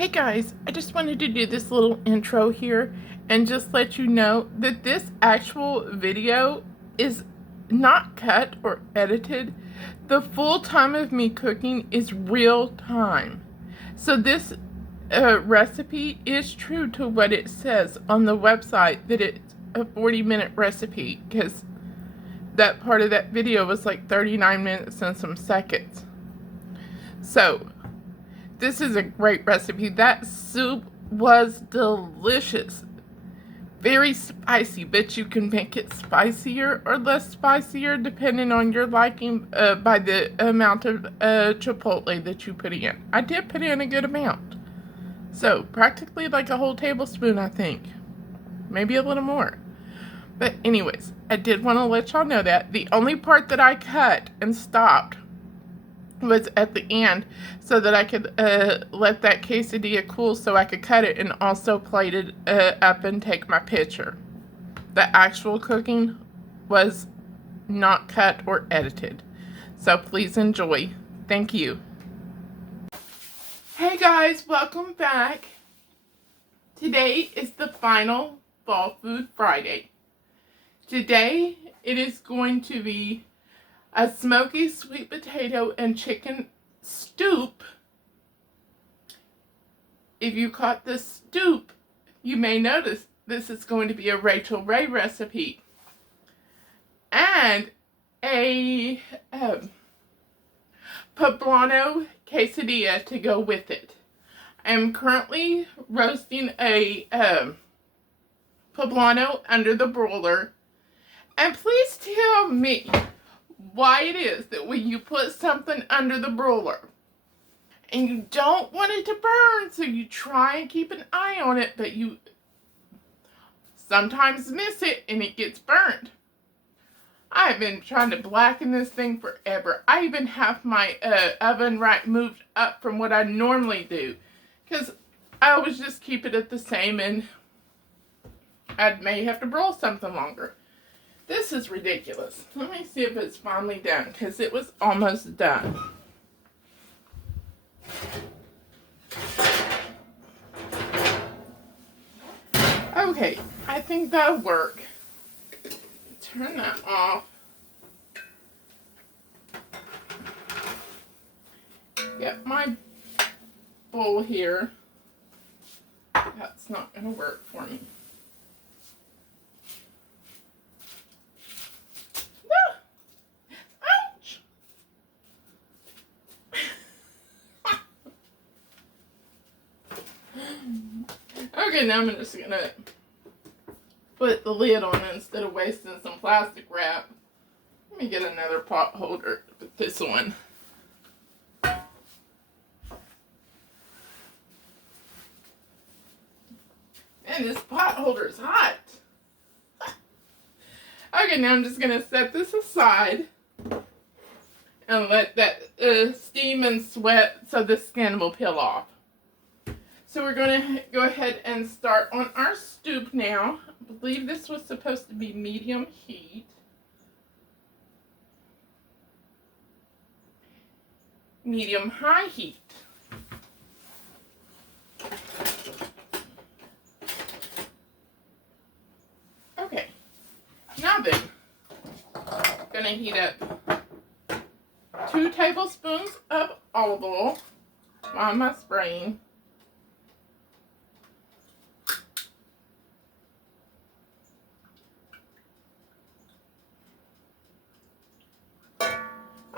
Hey guys, I just wanted to do this little intro here and just let you know that this actual video is not cut or edited. The full time of me cooking is real time. So this recipe is true to what it says on the website, that it's a 40-minute recipe, because that part of that video was like 39 minutes and some seconds. So this is a great recipe. That soup was delicious. Very spicy, but you can make it spicier or less spicier depending on your liking by the amount of chipotle that you put in. I did put in a good amount. So practically like a whole tablespoon, I think. Maybe a little more. But anyways, I did want to let y'all know that. The only part that I cut and stopped was at the end so that I could let that quesadilla cool so I could cut it and also plate it up and take my picture. The actual cooking was not cut or edited. So please enjoy. Thank you. Hey guys, welcome back. Today is the final Fall Food Friday. Today it is going to be a smoky sweet potato and chicken stoup. If you caught the stoup, you may notice this is going to be a Rachel Ray recipe. And a Poblano Quesadilla to go with it. I'm currently roasting a Poblano under the broiler. And please tell me why it is that when you put something under the broiler and you don't want it to burn, so you try and keep an eye on it, but you sometimes miss it and it gets burned. I've been trying to blacken this thing forever. I even have my oven rack moved up from what I normally do, because I always just keep it at the same, and I may have to broil something longer. This is ridiculous. Let me see if it's finally done, because it was almost done. Okay, I think that'll work. Turn that off. Get my bowl here. That's not going to work for me. Okay, now I'm just gonna put the lid on it instead of wasting some plastic wrap. Let me get another pot holder with this one. And this pot holder is hot. Okay, now I'm just gonna set this aside and let that steam and sweat so the skin will peel off. So we're going to go ahead and start on our stoup now. I believe this was supposed to be medium heat. Medium-high heat. Okay. Now then, I'm going to heat up 2 tablespoons of olive oil while I'm spraying.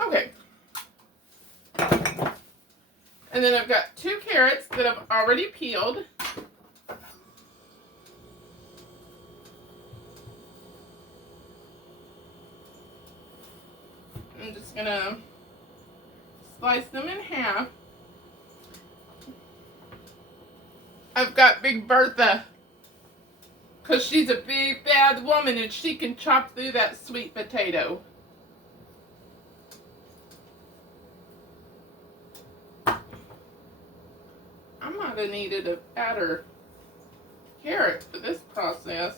Okay. And then I've got 2 carrots that I've already peeled. I'm just going to slice them in half. I've got Big Bertha, because she's a big bad woman and she can chop through that sweet potato. I might have needed a fatter carrot for this process.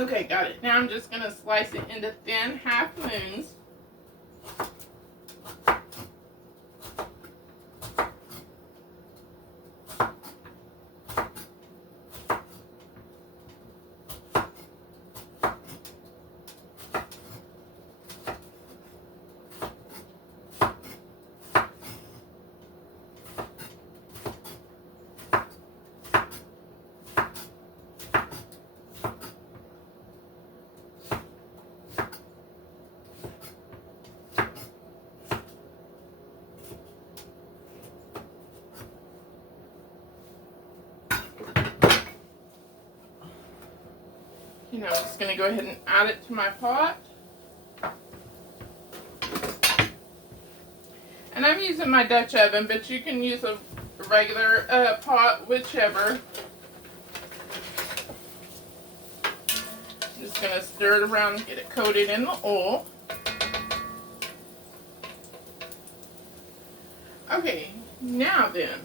Okay, got it. Now I'm just going to slice it into thin half moons. I'm just going to go ahead and add it to my pot. And I'm using my Dutch oven, but you can use a regular pot, whichever. I'm just going to stir it around and get it coated in the oil. Okay, now then.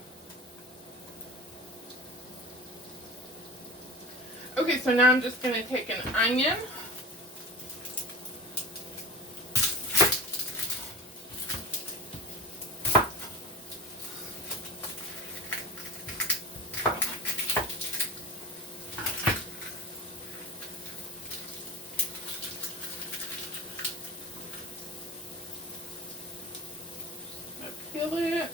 Okay, so now I'm just going to take an onion. Peel it.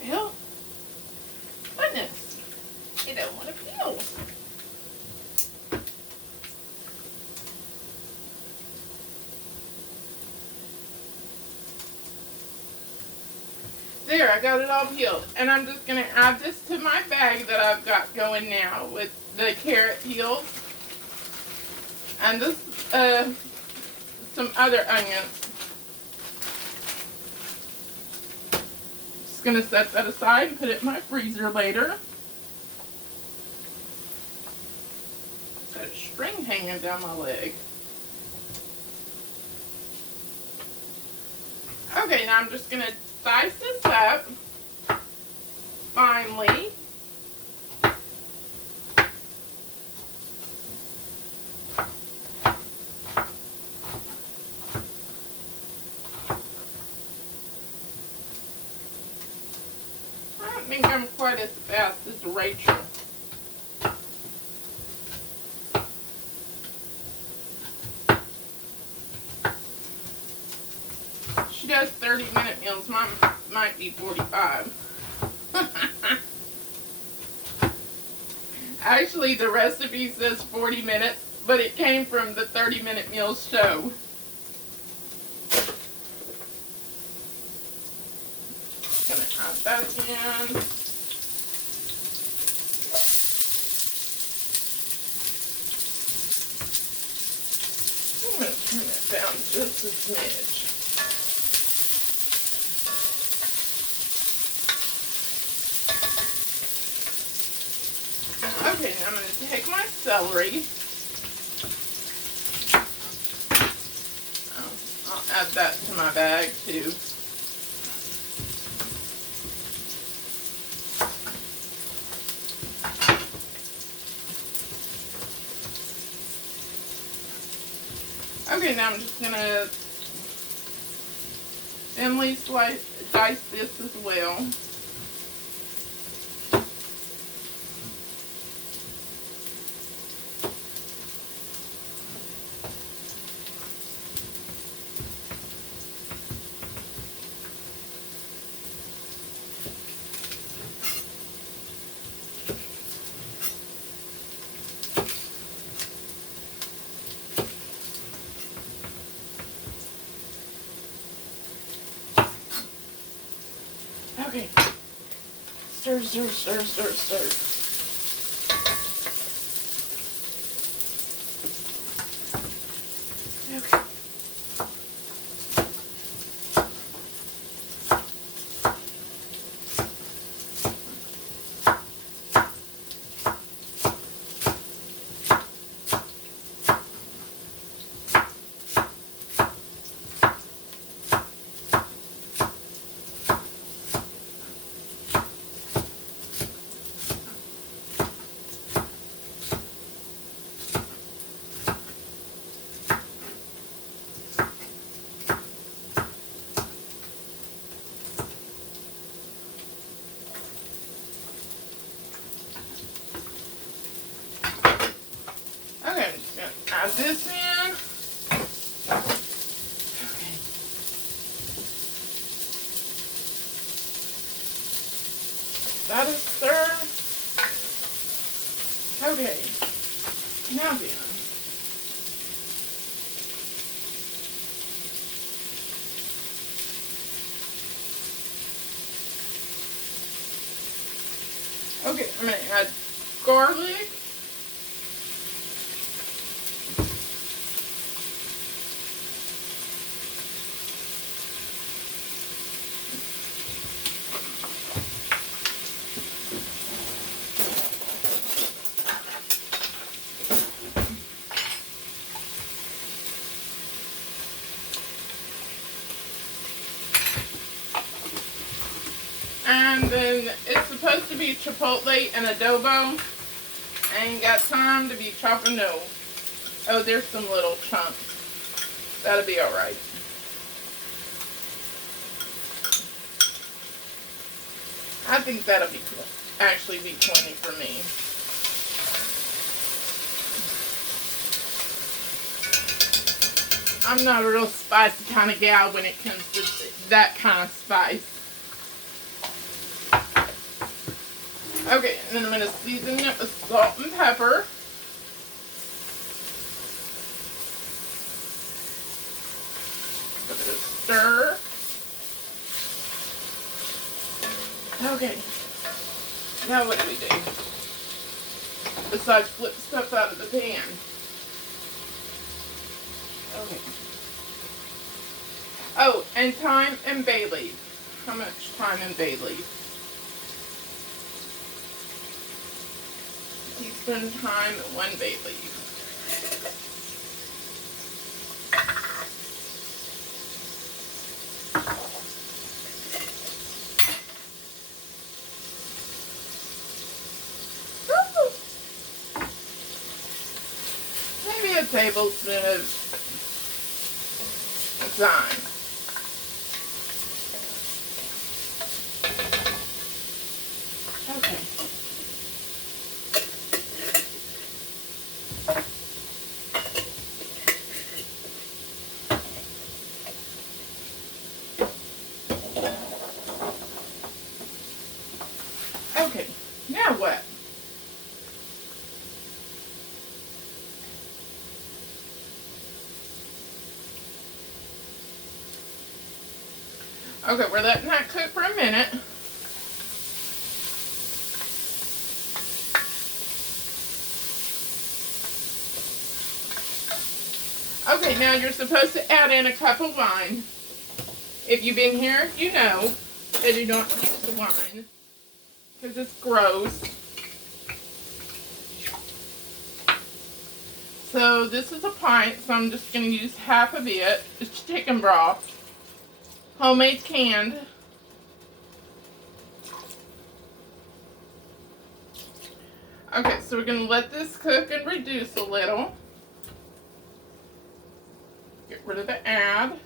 Peel. Goodness. You don't want to peel. There, I got it all peeled. And I'm just going to add this to my bag that I've got going now with the carrot peels. And this, some other onions. Just going to set that aside and put it in my freezer later. Got a string hanging down my leg. Okay, now I'm just going to dice this up finely. I don't think I'm quite as fast as Rachel. She does 30-minute meals. Mine might be 45. Actually, the recipe says 40 minutes, but it came from the 30-minute meals show. Gonna add that in. I'm gonna turn it down just a smidge. Okay, now I'm going to take my celery. I'll add that to my bag too. Okay, now I'm just going to thinly dice this as well. Okay. Stir, stir, stir, stir, stir. Okay. Okay, I'm going to add garlic. And then it's supposed to be chipotle and adobo. I ain't got time to be chopping those. Oh, there's some little chunks. That'll be alright. I think that'll be actually be plenty for me. I'm not a real spicy kind of gal when it comes to that kind of spice. Okay, and then I'm going to season it with salt and pepper. Give it a stir. Okay, now what do we do? Besides flip stuff out of the pan. Okay. Oh, and thyme and bay leaf. How much thyme and bay leaf? Teaspoon thyme, 1 bay leaf. Maybe a tablespoon of thyme. Okay. Okay, now what? Okay, we're letting that cook for a minute. Okay, now you're supposed to add in a cup of wine. If you've been here, you know that you don't use wine because it's gross. So this is a pint, so I'm just going to use half of it. It's chicken broth. Homemade canned. Okay, so we're going to let this cook and reduce a little. Get rid of the add.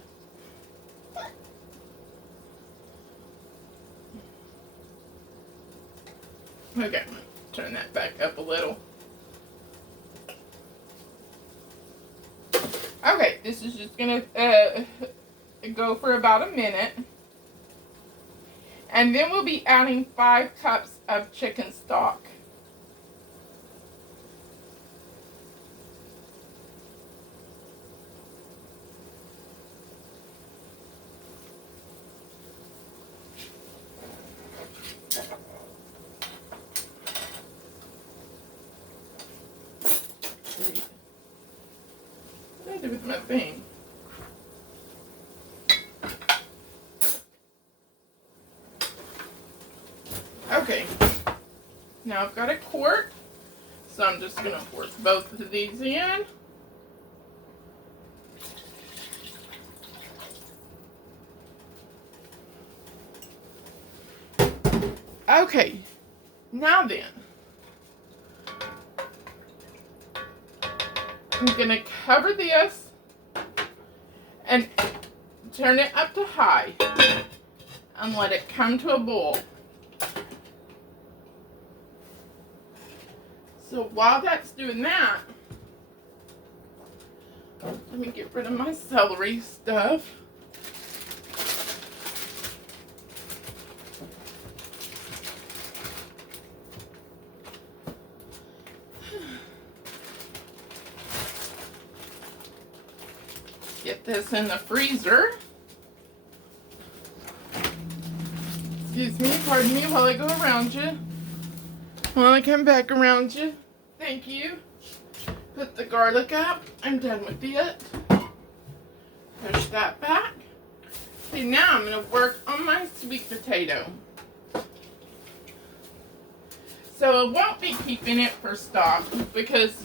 Okay, turn that back up a little. Okay, this is just going to go for about a minute. And then we'll be adding 5 cups of chicken stock. What did I do with my thing? Okay, now I've got a quart, so I'm just going to pour both of these in. Okay, now then, I'm going to cover this and turn it up to high and let it come to a boil. So while that's doing that, let me get rid of my celery stuff. Get this in the freezer. Excuse me, pardon me while I go around you. Well, I come back around you. Thank you. Put the garlic up. I'm done with it. Push that back. See, now I'm going to work on my sweet potato. So I won't be keeping it for stock because,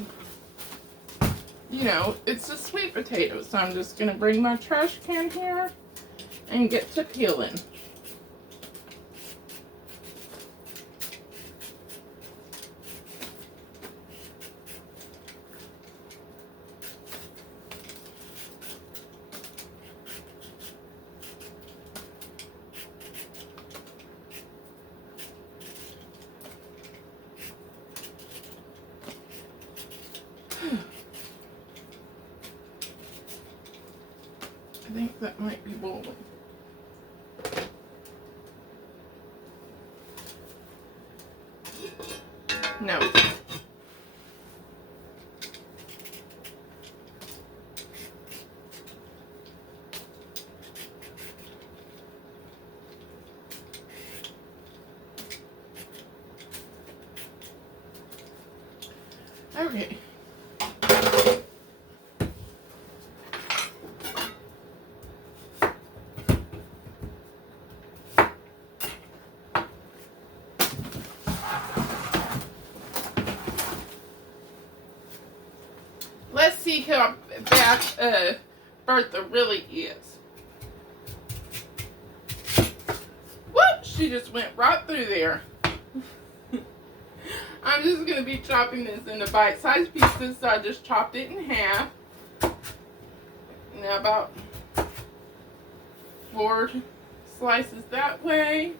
you know, it's a sweet potato. So I'm just going to bring my trash can here and get to peeling. I think that might be boiling. No. Okay. Let's see how bad Bertha really is. Whoop! She just went right through there. I'm just going to be chopping this into bite-sized pieces, so I just chopped it in half. Now about 4 slices that way.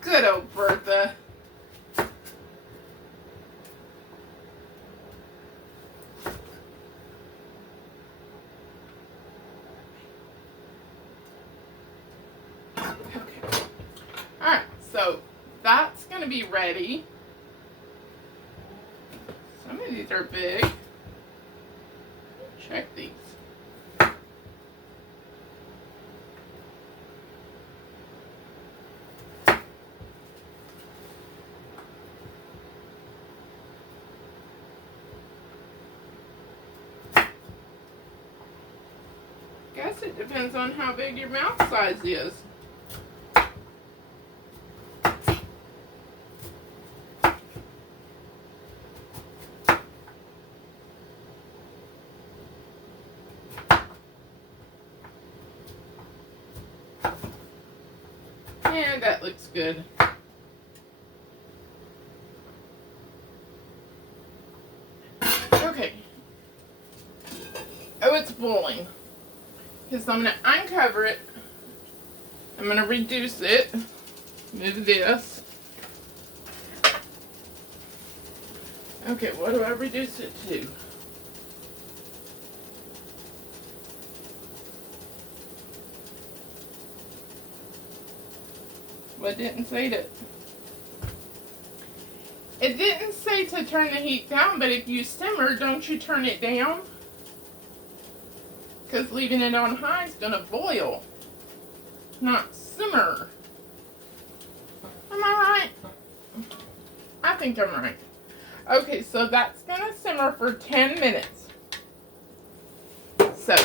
Good old Bertha. Okay. Alright, so that's going to be ready. Some of these are big. Check these. Guess it depends on how big your mouth size is. And that looks good. Okay. Oh, it's boiling. Because I'm going to uncover it. I'm going to reduce it. Move this. Okay, what do I reduce it to? Well, it didn't say that. It didn't say to turn the heat down, but if you simmer, don't you turn it down? Because leaving it on high is going to boil, not simmer. Am I right? I think I'm right. Okay, so that's going to simmer for 10 minutes. So,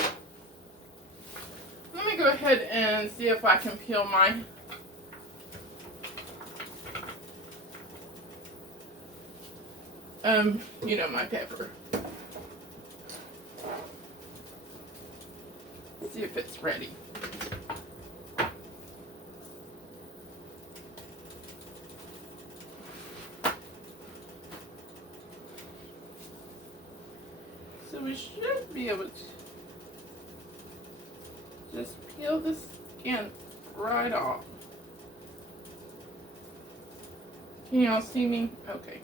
let me go ahead and see if I can peel my my pepper. See if it's ready. So we should be able to just peel the skin right off. Can y'all see me? Okay.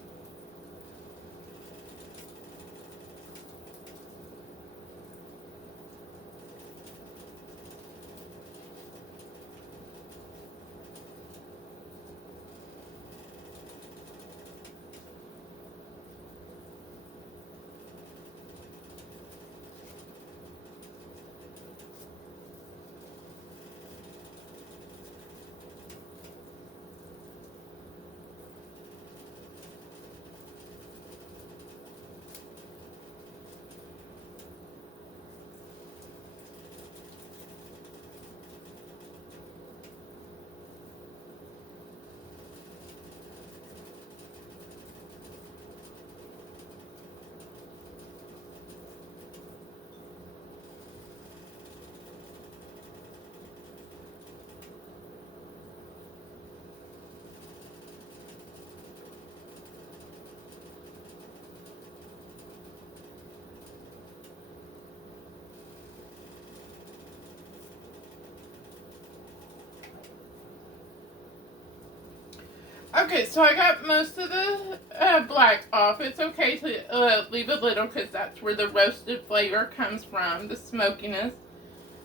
Okay, so I got most of the black off. It's okay to leave a little because that's where the roasted flavor comes from, the smokiness.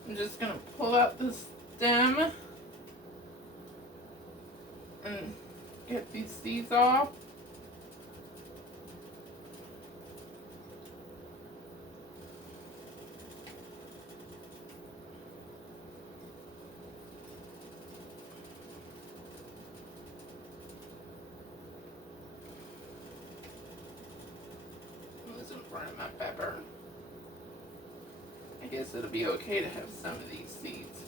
I'm just going to pull out the stem and get these seeds off. This is part of my pepper. I guess it'll be okay to have some of these seeds.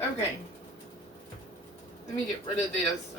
Okay. Let me get rid of this.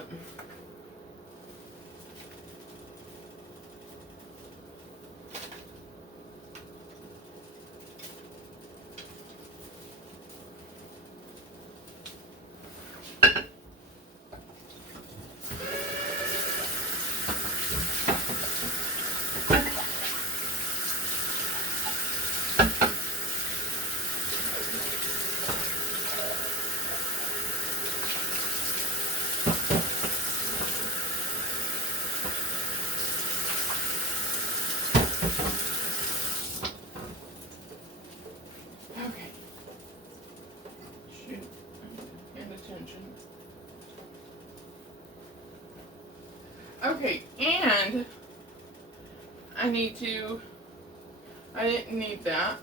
Okay. Shoot. Paying attention. Okay, and I didn't need that.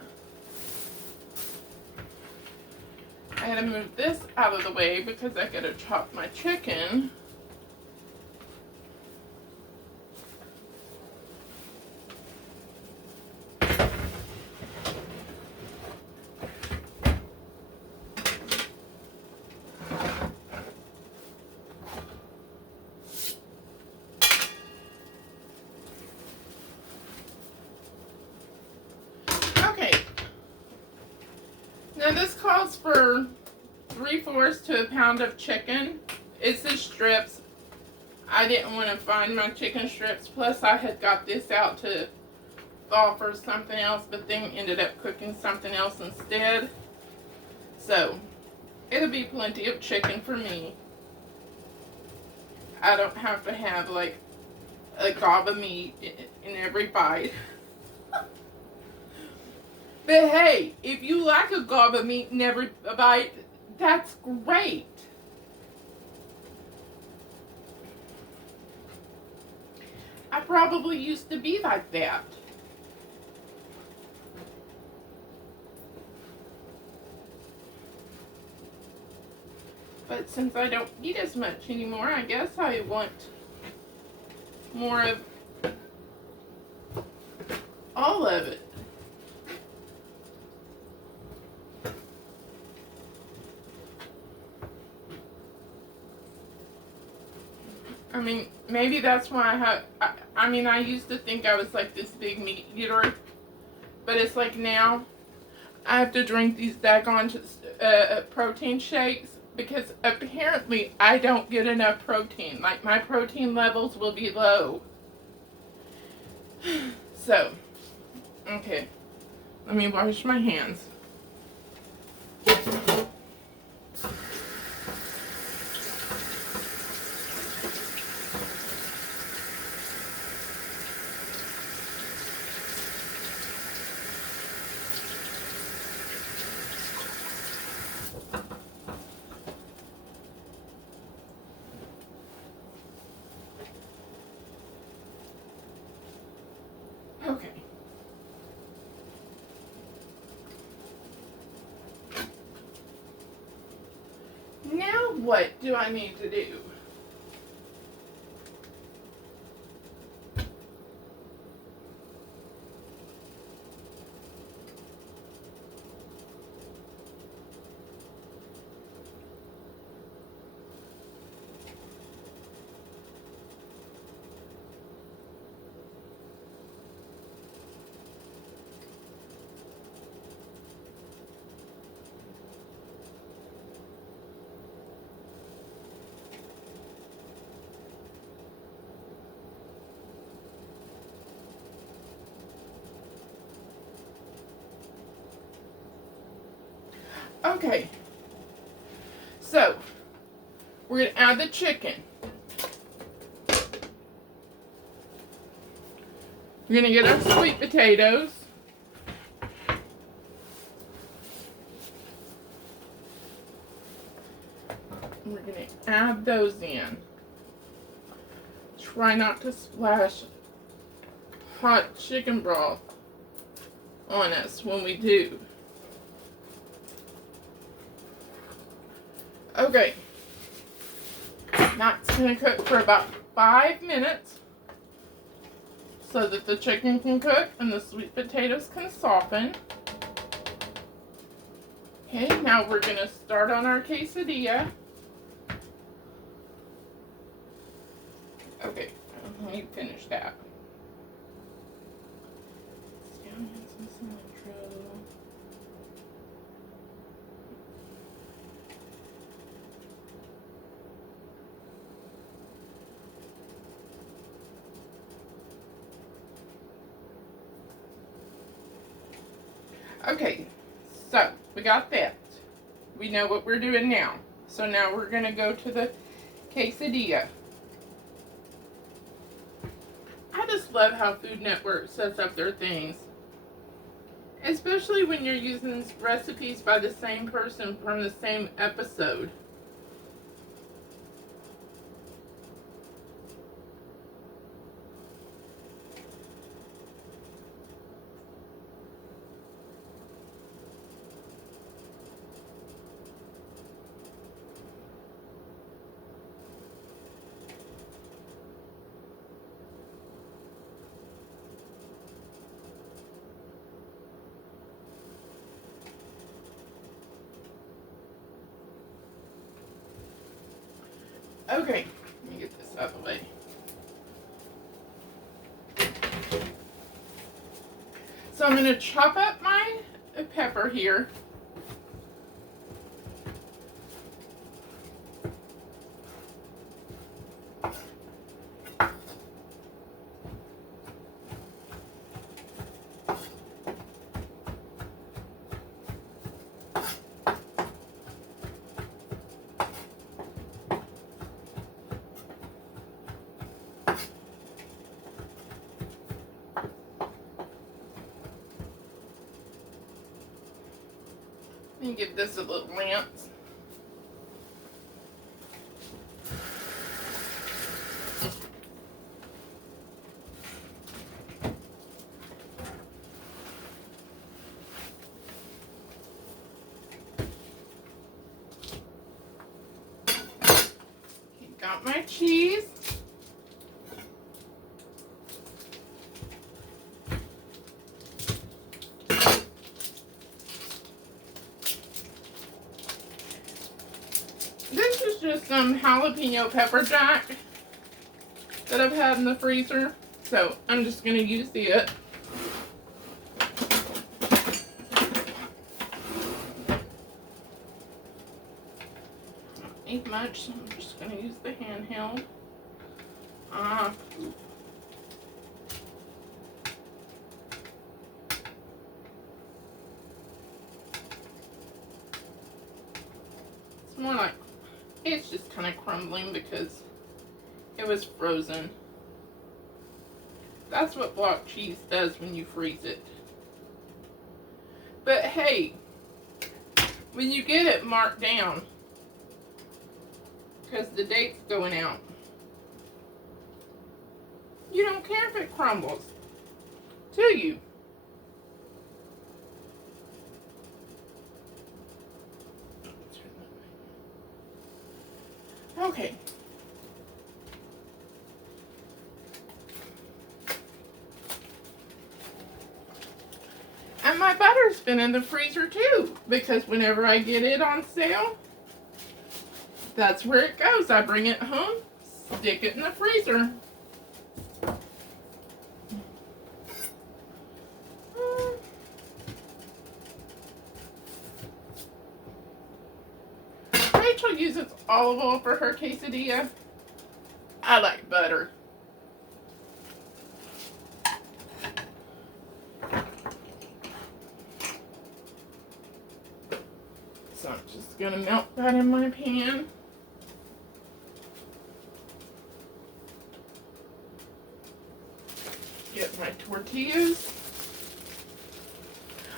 I had to move this out of the way because I gotta chop my chicken. Okay. Now this calls for 3/4 to a pound of chicken. It's the strips. I didn't want to find my chicken strips. Plus I had got this out to thaw for something else, but then ended up cooking something else instead. So it'll be plenty of chicken for me. I don't have to have like a gob of meat in every bite. But hey, if you like a gob of meat in every bite, that's great. I probably used to be like that. But since I don't eat as much anymore, I guess I want more of all of it. I mean, maybe that's why I used to think I was like this big meat eater, but it's like now I have to drink these daggone protein shakes because apparently I don't get enough protein. Like my protein levels will be low. So, okay, let me wash my hands. Okay. Now what do I need to do? Okay, so we're gonna add the chicken. We're going to get our sweet potatoes. We're going to add those in. Try not to splash hot chicken broth on us when we do. Okay. Now it's going to cook for about 5 minutes so that the chicken can cook and the sweet potatoes can soften. Okay, now we're going to start on our quesadilla. Okay, let me finish that. Some cilantro. Okay, so we got that. We know what we're doing now. So now we're going to go to the quesadilla. I just love how Food Network sets up their things. Especially when you're using recipes by the same person from the same episode. Okay, let me get this out of the way. So I'm going to chop up my pepper here. Let me give this a little rinse. Okay, got my cheese. This is just some jalapeno pepper jack that I've had in the freezer, so I'm just going to use it. Don't need much, so I'm just going to use the handheld. It's more like, it's just kind of crumbling because it was frozen. That's what block cheese does when you freeze it. But hey, when you get it marked down, because the date's going out, you don't care if it crumbles, do you? Okay. And my butter's been in the freezer too, because whenever I get it on sale, that's where it goes. I bring it home, stick it in the freezer. Rachel uses olive oil for her quesadilla. I like butter. So I'm just going to melt that in my pan. get my tortillas.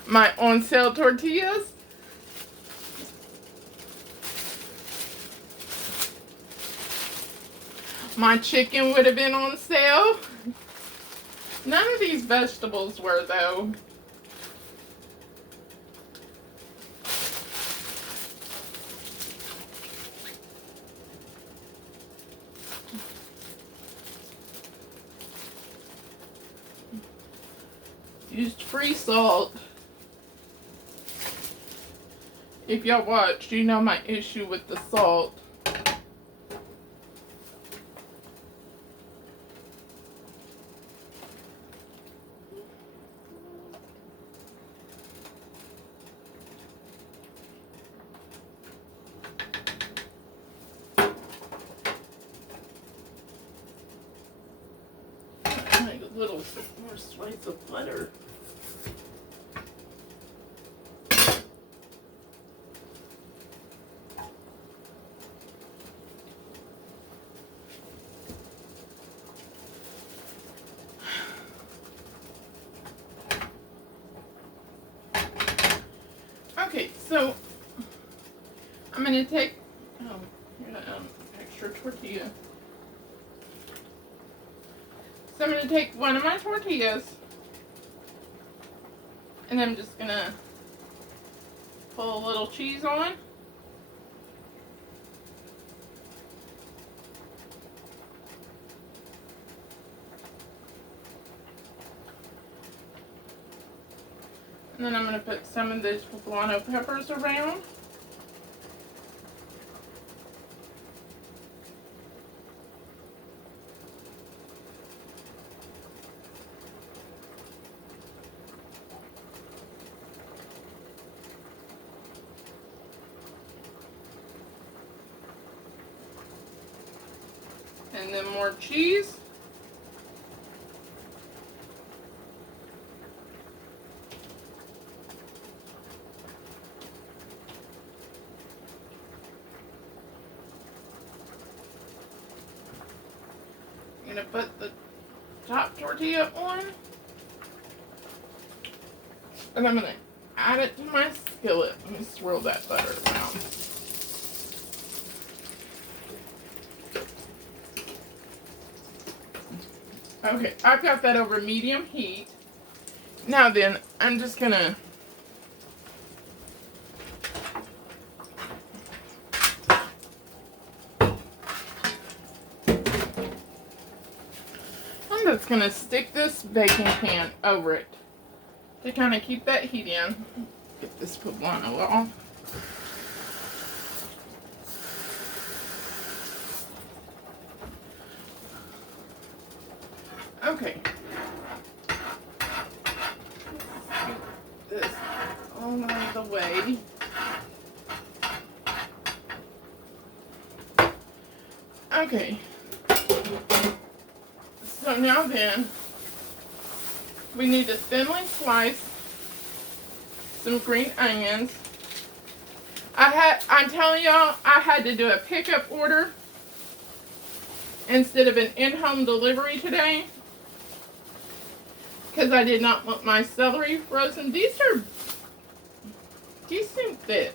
My on sale tortillas. My chicken would have been on sale. None of these vegetables were, though. Used free salt. If y'all watched, you know my issue with the salt. Make a little more slice of butter. Okay, so I'm going to take extra tortilla. So I'm going to take one of my tortillas, and I'm just going to pull a little cheese on. And then I'm going to put some of those poblano peppers around. And then more cheese. I'm going to put the top tortilla on. And I'm going to add it to my skillet. Let me swirl that butter around. Okay, I've got that over medium heat. Now then, I'm just gonna stick this baking pan over it to kind of keep that heat in. Get this poblano off. Okay. This all out of the way. Okay. So now then, we need to thinly slice some green onions. I'm telling y'all, I had to do a pickup order instead of an in-home delivery today, because I did not want my celery frozen. These seem thick.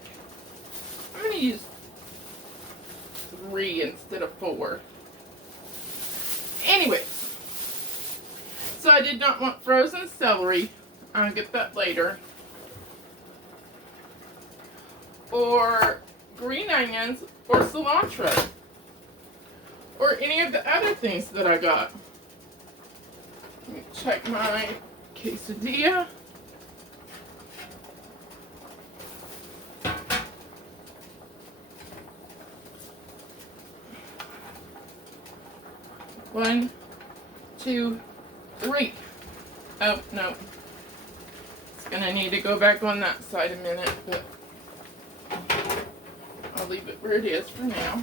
I'm going to use 3 instead of 4. Anyways, so I did not want frozen celery. I'll get that later. Or green onions, or cilantro, or any of the other things that I got. Let me check my quesadilla. One, 2, 3. Oh, no. It's gonna need to go back on that side a minute, but I'll leave it where it is for now.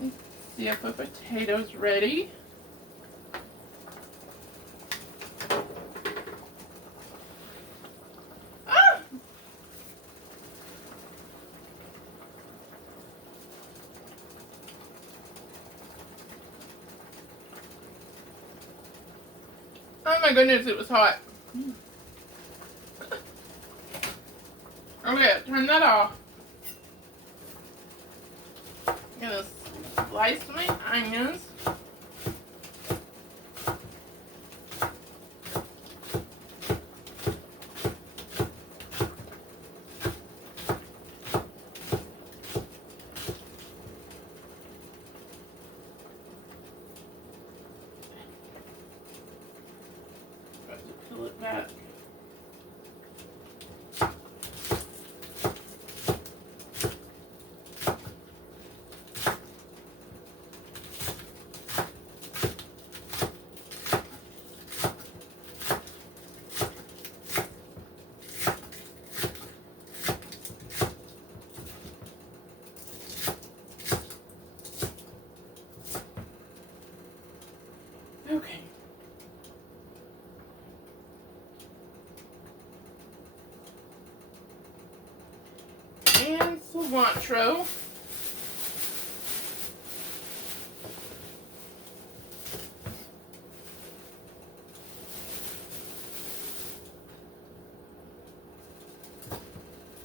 Let's see if the potato's ready. Oh my goodness, it was hot. Okay, turn that off. I'm gonna slice my onions. Pull it back. Okay. And cilantro.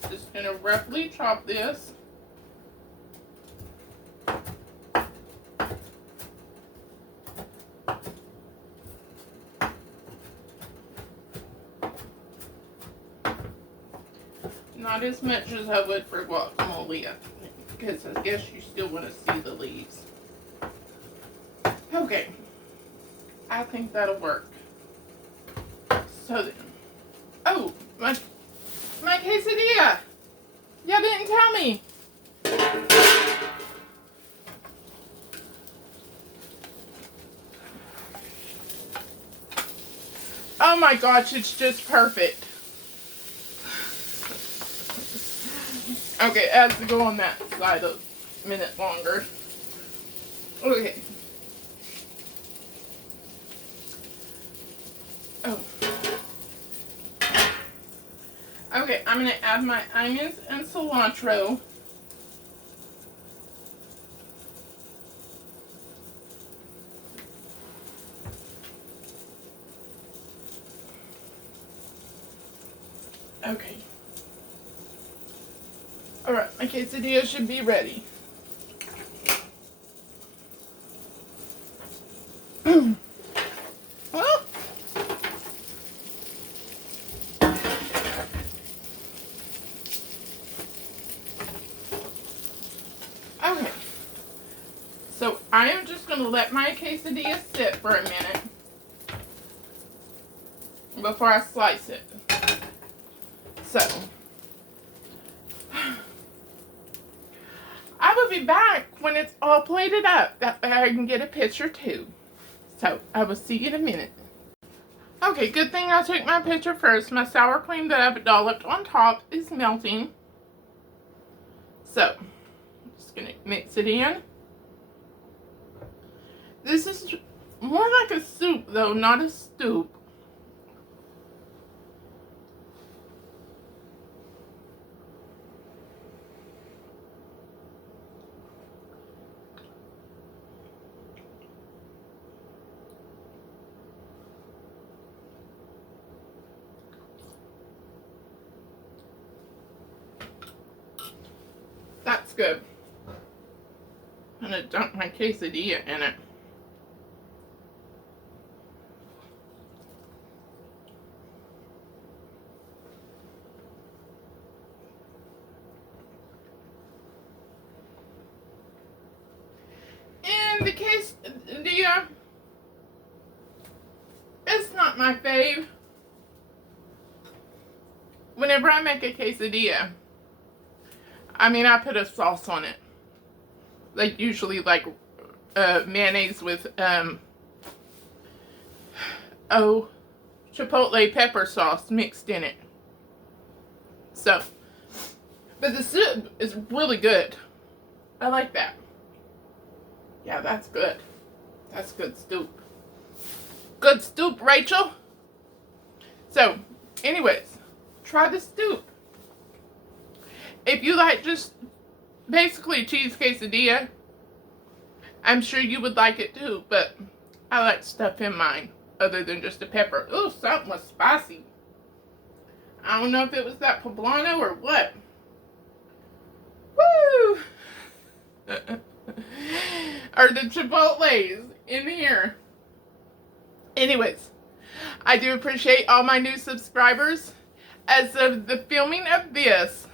Just gonna roughly chop this. Not as much as I would for guacamole, because I guess you still want to see the leaves. Okay, I think that'll work. So then, oh, my quesadilla. Y'all didn't tell me. Oh my gosh, it's just perfect. Okay, it has to go on that side a minute longer. Okay. Oh. Okay, I'm going to add my onions and cilantro. Okay. Alright, my quesadilla should be ready. Well, okay. So I am just going to let my quesadilla sit for a minute before I slice it. So I will be back when it's all plated up. That way I can get a picture too. So I will see you in a minute. Okay, good thing I took my picture first. My sour cream that I've dolloped on top is melting. So, I'm just going to mix it in. This is more like a soup though, not a stoup. That's good. I'm going to dump my quesadilla in it. And the quesadilla, it's not my fave. Whenever I make a quesadilla, I mean, I put a sauce on it. Like, usually, like, mayonnaise with, chipotle pepper sauce mixed in it. So, but the soup is really good. I like that. Yeah, that's good. That's good stoup. Good stoup, Rachel. So, anyways, try the stoup. If you like just basically cheese quesadilla, I'm sure you would like it too, but I like stuff in mine. other than just the pepper. Ooh, something was spicy. I don't know if it was that poblano or what. Woo! Or the chipotles in here. Anyways, I do appreciate all my new subscribers. As of the filming of this,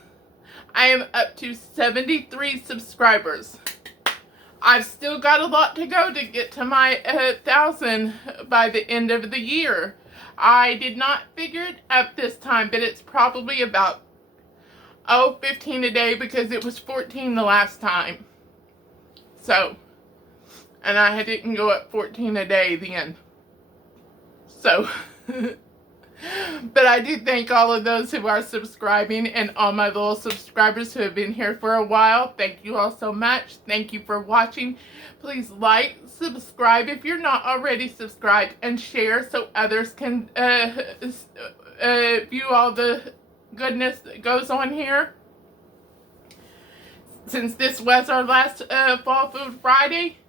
I am up to 73 subscribers. I've still got a lot to go to get to my 1,000 by the end of the year. I did not figure it out this time, but it's probably about 15 a day because it was 14 the last time. So, and I didn't go up 14 a day then. So, but I do thank all of those who are subscribing and all my little subscribers who have been here for a while. Thank you all so much. Thank you for watching. Please like, subscribe if you're not already subscribed, and share so others can view all the goodness that goes on here. Since this was our last Fall Food Friday,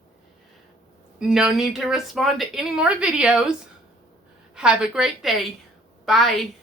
no need to respond to any more videos. Have a great day. Bye.